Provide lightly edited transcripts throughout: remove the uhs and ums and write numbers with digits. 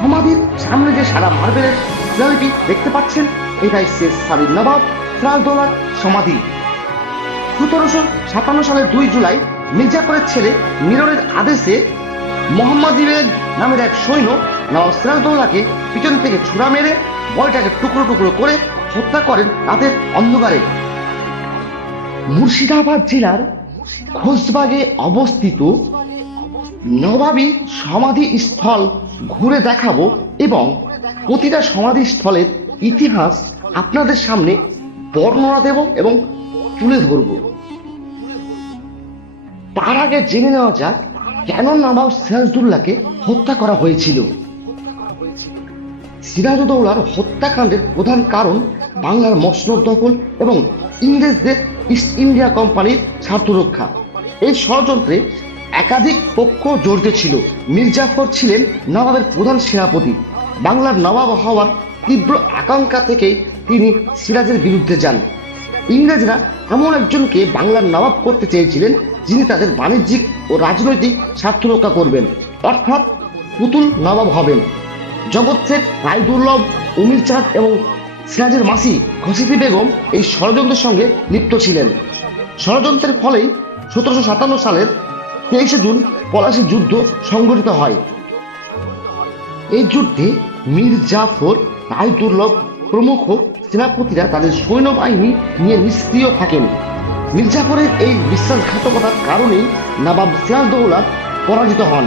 সমাধির সামনে যে সাদা মার্বেলের শিলালিপি দেখতে পাচ্ছেন, এটাই শেষ সারির নবাব সিরাজদৌল্লার সমাধি। 1757 সালের 2 জুলাই মির্জাফরের ছেলে মিররের আদেশে মোহাম্মদ বেগ নামের এক সৈন্য নবাব সিরাজদৌল্লাকে পিছন থেকে ছুরা মেরে বডিটাকে টুকরো টুকরো করে হত্যা করেন রাতের অন্ধকারে। মুর্শিদাবাদ জেলার খোশবাগে অবস্থিত নবাবী সমাধি স্থল ঘুরে দেখাবো এবং প্রতিটা সমাধি স্থলের ইতিহাস আপনাদের সামনে বর্ণনা দেব এবং তুলে ধরব। তার আগে জেনে নেওয়া যাক কেন নবাব সিরাজদৌল্লাকে হত্যা করা হয়েছিল। সিরাজদৌল্লার হত্যাকাণ্ডের প্রধান কারণ বাংলার মসনদ দখল এবং ইংরেজদের ইস্ট ইন্ডিয়া কোম্পানির স্বার্থ রক্ষা। এই ষড়যন্ত্রে একাধিক পক্ষ জড়িত ছিল। মির্জাফর ছিলেন নবাবের প্রধান সেনাপতি। বাংলার নবাব হওয়ার তীব্র আকাঙ্ক্ষা থেকে তিনি সিরাজের বিরুদ্ধে যান। ইংরেজরা এমন একজনকে বাংলার নবাব করতে চেয়েছিলেন যিনি তাদের বাণিজ্যিক ও রাজনৈতিক স্বার্থ রক্ষা করবেন, অর্থাৎ পুতুল নবাব হবেন। জগৎ শেঠ, রায়দুর্লভ, উমির চাঁদ এবং সিরাজের মাসি ঘসিফি বেগম এই ষড়যন্ত্রের সঙ্গে লিপ্ত ছিলেন। ষড়যন্ত্রের ফলেই 1757 সালের 23 জুন পলাশী যুদ্ধ সংঘটিত হয়। এই যুদ্ধে মীর জাফর, রায়দুর্লভ প্রমুখ সেনাপতিরা তাদের সৈন্যবাহিনী নিয়ে নিষ্ক্রিয় থাকেন। মির্জাফরের এই বিশ্বাসঘাতকতার কারণেই নবাব সিরাজদৌল্লা পরাজিত হন।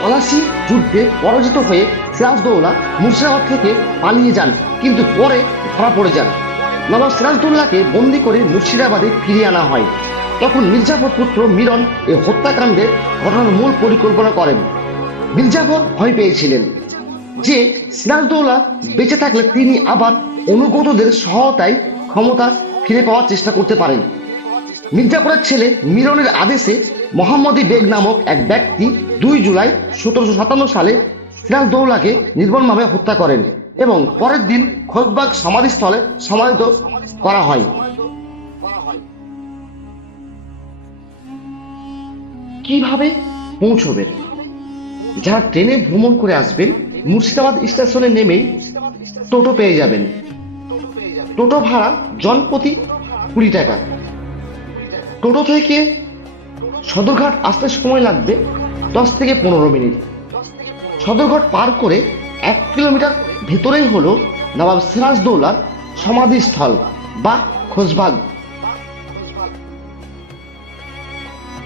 পলাশী যুদ্ধে পরাজিত হয়ে সিরাজদৌল্লা মুর্শিদাবাদ থেকে পালিয়ে যান, কিন্তু পরে ধরা পড়ে যান। নবাব সিরাজদৌল্লাকে বন্দী করে মুর্শিদাবাদে ফিরিয়ে আনা হয়। তখন মির্জাফর পুত্র মিরন এই হত্যাকাণ্ডের ঘটনার মূল পরিকল্পনা করেন। মির্জাফর ভয় পেয়েছিলেন যে সিরাজদৌল্লা বেঁচে থাকলে তিনি আবার অনুগতদের সহায়তায় ক্ষমতা ফিরে পাওয়ার চেষ্টা করতে পারেন। মির্জাফরের ছেলে মিরনের আদেশে মোহাম্মদ বেগ নামক এক ব্যক্তি 2 জুলাই 1757 সালে সিরাজদৌল্লাকে নির্মমভাবে হত্যা করেন এবং পরের দিন খোশবাগ সমাধিস্থলে সমাহিত করা হয়। কিভাবে পৌঁছবেন? যারা ট্রেনে ভ্রমণ করে আসবেন, মুর্শিদাবাদ স্টেশনে নেমেই টোটো পেয়ে যাবেন। টোটো ভাড়া জনপ্রতি 20 টাকা। টোটো থেকে সদরঘাট আসতে সময় লাগবে 10 থেকে 15 মিনিট। সদরঘাট পার করে 1 কিলোমিটার ভেতরেই হলো নবাব সিরাজদৌল্লার সমাধিস্থল বা খোশবাগ।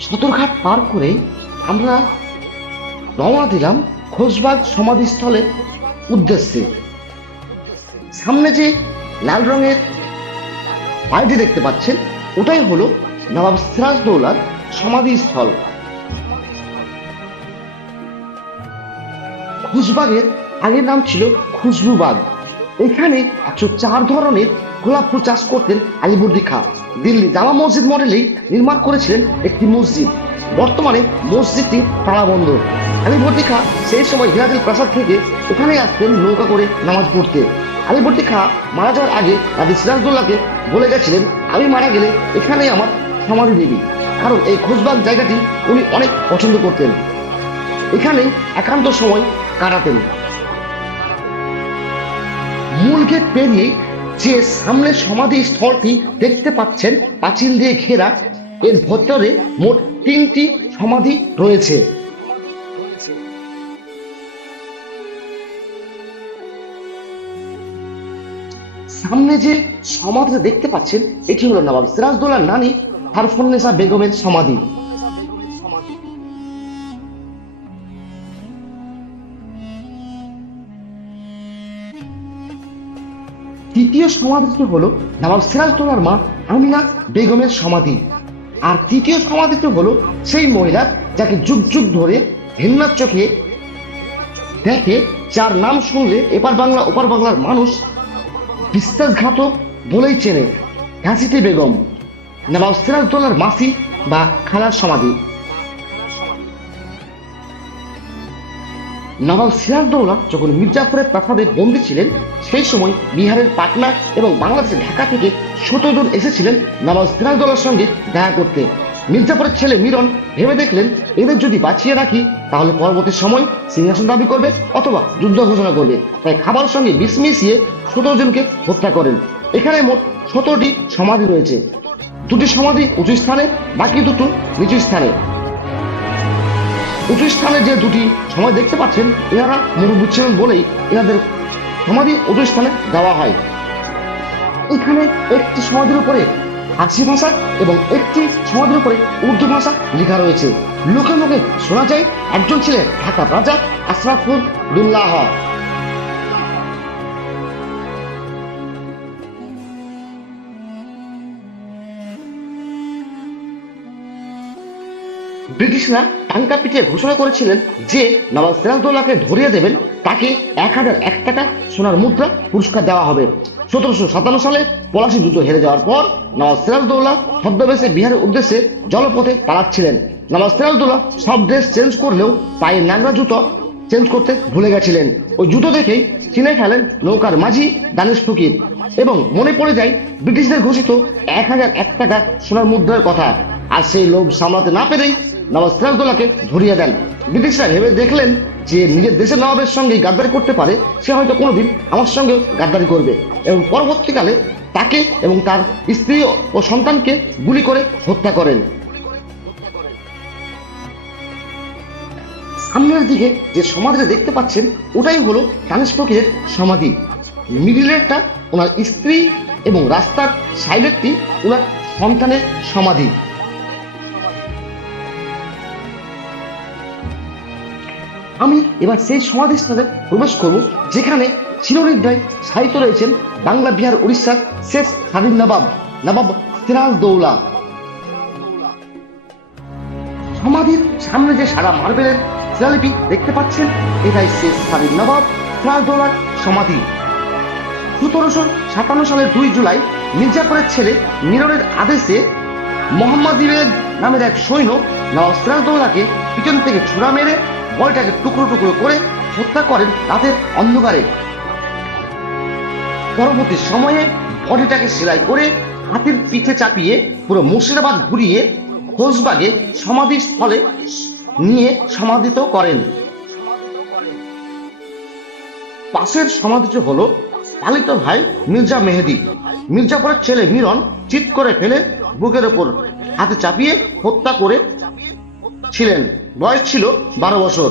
সদরঘাট পার করে আমরা রওনা দিলাম খোশবাগ সমাধিস্থলের উদ্দেশ্যে। সামনে যে লাল রঙের বাড়িটি দেখতে পাচ্ছেন, ওটাই হলো নবাব সিরাজদৌল্লার সমাধিস্থল। খোশবাগের আগের নাম ছিল খুশবুবাগ। এখানে 104 ধরনের গোলাপ ফুল চাষ করতেন আলিবর্দী খাঁ। দিল্লি জামা মসজিদ মডেলেই নির্মাণ করেছিলেন একটি মসজিদ। বর্তমানে মসজিদটি তালাবন্ধ। আলিবর্দী খাঁ সেই সময় হিরাদিল প্রাসাদ থেকে এখানে আসতেন নৌকা করে নামাজ পড়তে। আলিবর্দী খাঁ মারা যাওয়ার আগে রাজা সিরাজদৌল্লাকে বলে গেছিলেন, আমি মারা গেলে এখানেই আমার সমাধি দিবি, কারণ এই খোশবাগ জায়গাটি উনি অনেক পছন্দ করতেন। এখানেই একান্ত সময় কাটাতেন। মূল গেট পেরিয়ে যে সামনে সমাধি স্থলটি দেখতে পাচ্ছেন, পাঁচিল দিয়ে ঘেরা, এর ভেতরে মোট 3টি সমাধি রয়েছে। সামনে যে সমাধিটা দেখতে পাচ্ছেন, এটি হলো নবাব সিরাজদৌল্লার নানী ফারফুন্নেসা বেগমের সমাধি। তৃতীয় সমাধিটি হলো নবাব সিরাজদৌল্লার মা আমিনা বেগমের সমাধি। আর তৃতীয় সমাধিটি হলো সেই মহিলা যাকে যুগ যুগ ধরে ঘৃণার চোখে দেখে, যার নাম শুনলে এপার বাংলা ওপার বাংলার মানুষ বিশ্বাসঘাতক বলেই চেনে, ঘাসিটি বেগম, নবাব সিরাজদৌল্লার মাসি বা খালার সমাধি। নবাব সিরাজদৌল্লা যখন মির্জাফরের প্রাসাদে বন্দী ছিলেন, সেই সময় বিহারের পাটনা এবং বাংলাদেশের ঢাকা থেকে 17 জন এসেছিলেন নবাব সিরাজদৌল্লার সঙ্গে দেখা করতে। মির্জাপুরের ছেলে মিরন ভেবে দেখলেন এদের যদি বাঁচিয়ে রাখি তাহলে পরবর্তী সময় সিংহাসন দাবি করবে অথবা যুদ্ধ ঘোষণা করবে, তাই খাবার সঙ্গে বিষ মিশিয়ে 17 জনকে হত্যা করেন। এখানে মোট 17টি সমাধি রয়েছে, 2টি সমাধি উঁচু স্থানে, বাকি 2টো নিচু স্থানে। উঁচু স্থানে যে 2টি সমাধি দেখতে পাচ্ছেন এনারা মুরব্বী ছিলেন বলেই এনাদের সমাধি উঁচু স্থানে দেওয়া হয়। এখানে একটি সমাধির উপরে ফার্সি ভাষা এবং একটি সমাধির উপরে উর্দু ভাষা লেখা রয়েছে। লোকে লোকে শোনা যায় একজন ছিলেন ঢাকার রাজা আশরাফুদ্দৌলাহ। ব্রিটিশরা টাঙ্কা পিটিয়ে ঘোষণা করেছিলেন যে নবাব সিরাজদৌল্লাকে ধরিয়ে দেবেন তাকে 1001 টাকা সোনার মুদ্রা পুরস্কার দেওয়া হবে। 1757 সালে পলাশী যুদ্ধ হেরে যাওয়ার পর নবাব সিরাজদৌল্লা ছদ্মবেশে বিহারের উদ্দেশ্যে জলপথে পালাচ্ছিলেন। নবাব সিরাজদৌল্লা সব ড্রেস চেঞ্জ করলেও পায়ে নাগরা জুতো চেঞ্জ করতে ভুলে গেছিলেন। ওই জুতো দেখেই চিনে ফেলেন নৌকার মাঝি দানিশ ফকির এবং মনে পড়ে যায় ব্রিটিশদের ঘোষিত 1001 টাকা সোনার মুদ্রার কথা। আর সেই লোভ সামলাতে না পেরেই নবাব সিরাজদৌল্লাকে ধরিয়ে দেন। ব্রিটিশরা ভেবে দেখলেন যে নিজের দেশের নবাবের সঙ্গে গাদ্দারি করতে পারে, সে হয়তো কোনোদিন আমার সঙ্গে গাদ্দারি করবে, এবং পরবর্তীকালে তাকে এবং তার স্ত্রী ও সন্তানকে গুলি করে হত্যা করেন। সামনের দিকে যে সমাধিটা দেখতে পাচ্ছেন ওটাই হলো দানিশ ফকিরের সমাধি। মিডিলেরটা ওনার স্ত্রী এবং রাস্তার সাইডেরটি ওনার সন্তানের সমাধি। আমি এবার সেই সমাধিস্থলে প্রবেশ করব যেখানে চিরনিদ্রায় সাহিত্য রয়েছেন বাংলা, বিহার, উড়িষ্যার শেষ স্বাধীন নবাব সিরাজদৌল্লা। সমাধির সামনে যে সাদা মার্বেলের শিলালিপি দেখতে পাচ্ছেন এটাই শেষ স্বাধীন নবাব সিরাজদৌল্লার সমাধি। 1757 সালের 2 জুলাই মির্জাপুরের ছেলে মিরনের আদেশে মোহাম্মদ ইবেদ নামের এক সৈন্য নবাব সিরাজদৌল্লাকে পিছন থেকে ছোড়া মেরে বডিটাকে টুকরো টুকরো করে হত্যা করেন রাতের অন্ধকারে। পরবর্তী সময়ে বডিটাকে সেলাই করে হাতির পিঠে চাপিয়ে পুরো মুর্শিদাবাদ ঘুরিয়ে খোশবাগে সমাধিস্থলে নিয়ে সমাধিত করেন। পাশের সমাধিটি হলো পালিত ভাই মির্জা মেহেদি। মির্জাপুরের ছেলে মিরন চিৎ করে ফেলে বুকের ওপর হাতে চাপিয়ে হত্যা করে ছিলেন। বয়স ছিল 12 বছর।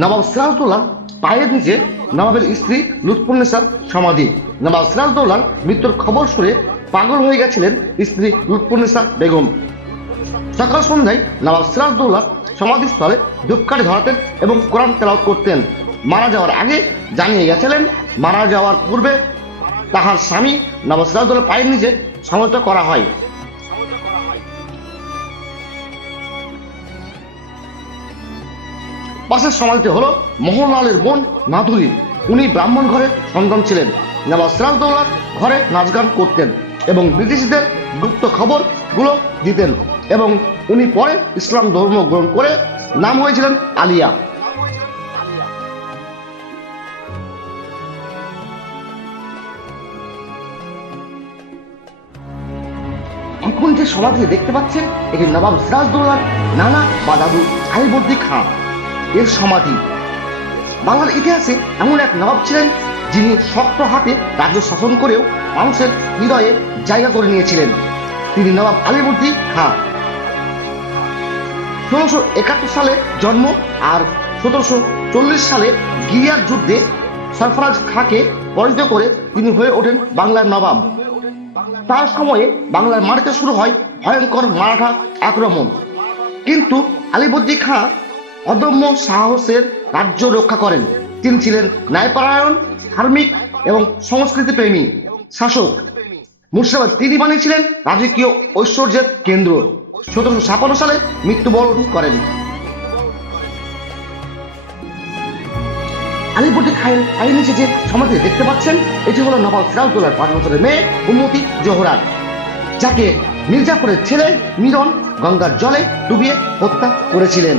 নবাব সিরাজদৌল্লার পায়ের নিচে নবাবের স্ত্রী লুৎফুন্নেসার সমাধি। নবাব সিরাজদৌল্লার মৃত্যুর খবর শুনে পাগল হয়ে গেছিলেন স্ত্রী লুৎফুন্নেসা বেগম। সকাল সন্ধ্যায় নবাব সিরাজদৌল্লার সমাধিস্থলে ধূপকাঠি ধরাতেন এবং কোরআন তেলাওয়াত করতেন। মারা যাওয়ার আগে জানিয়ে গেছিলেন মারা যাওয়ার পূর্বে তাহার স্বামী নবাব সিরাজদৌল্লার পায়ের নিচে সমাধিত করা হয়। পাশের সমাধিটি হলো মোহনলালের বোন মাধুরী। উনি ব্রাহ্মণ ঘরের সন্তান ছিলেন। নবাব সিরাজদৌল্লার ঘরে নাচ গান করতেন এবং ব্রিটিশদের গুপ্ত খবর গুলো দিতেন, এবং উনি পরে ইসলাম ধর্ম গ্রহণ করে নাম হয়েছিলেন আলিয়া। এখন যে সমাধি দেখতে পাচ্ছেন এটি নবাব সিরাজদৌল্লার নানা বা দাদু আলিবর্দী খাঁ এর সমাধি। বাংলার ইতিহাসে এমন এক নবাব ছিলেন যিনি শক্ত হাতে রাজ্য শাসন করেও মানুষের হৃদয়ে জায়গা করে নিয়েছিলেন। তিনি নবাব আলিবর্দী খাঁ। 1671 সালে জন্ম আর 1740 সালে গিরিয়ার যুদ্ধে সরফরাজ খাঁকে পরাজিত করে তিনি হয়ে ওঠেন বাংলার নবাব। তার সময়ে বাংলার মাটিতে শুরু হয় ভয়ঙ্কর মারাঠা আক্রমণ, কিন্তু আলিবর্দী খাঁ অদম্য সাহসের রাজ্য রক্ষা করেন। তিনি ছিলেন ন্যায়পরায়ণ, ধার্মিক এবং সংস্কৃতি প্রেমী শাসক। মুর্শিদাবাদ তিনি বানিয়েছিলেন রাজকীয় ঐশ্বর্যের কেন্দ্র। 1756 সালে মৃত্যুবরণ করেন। আলিবর্দী খাঁয়ের পায়ের নিচে যে সমাধি দেখতে পাচ্ছেন এটি হলো নবাব সিরাজদৌল্লার 5 বছরের মেয়ে উম্মতি জোহরার, যাকে মির্জাপুরের ছেলে মিরন গঙ্গার জলে ডুবিয়ে হত্যা করেছিলেন।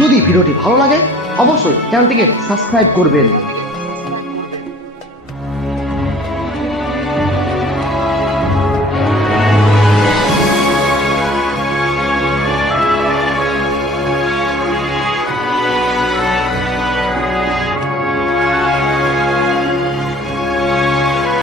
যদি ভিডিওটি ভালো লাগে অবশ্যই চ্যানেলটিকে সাবস্ক্রাইব করবেন।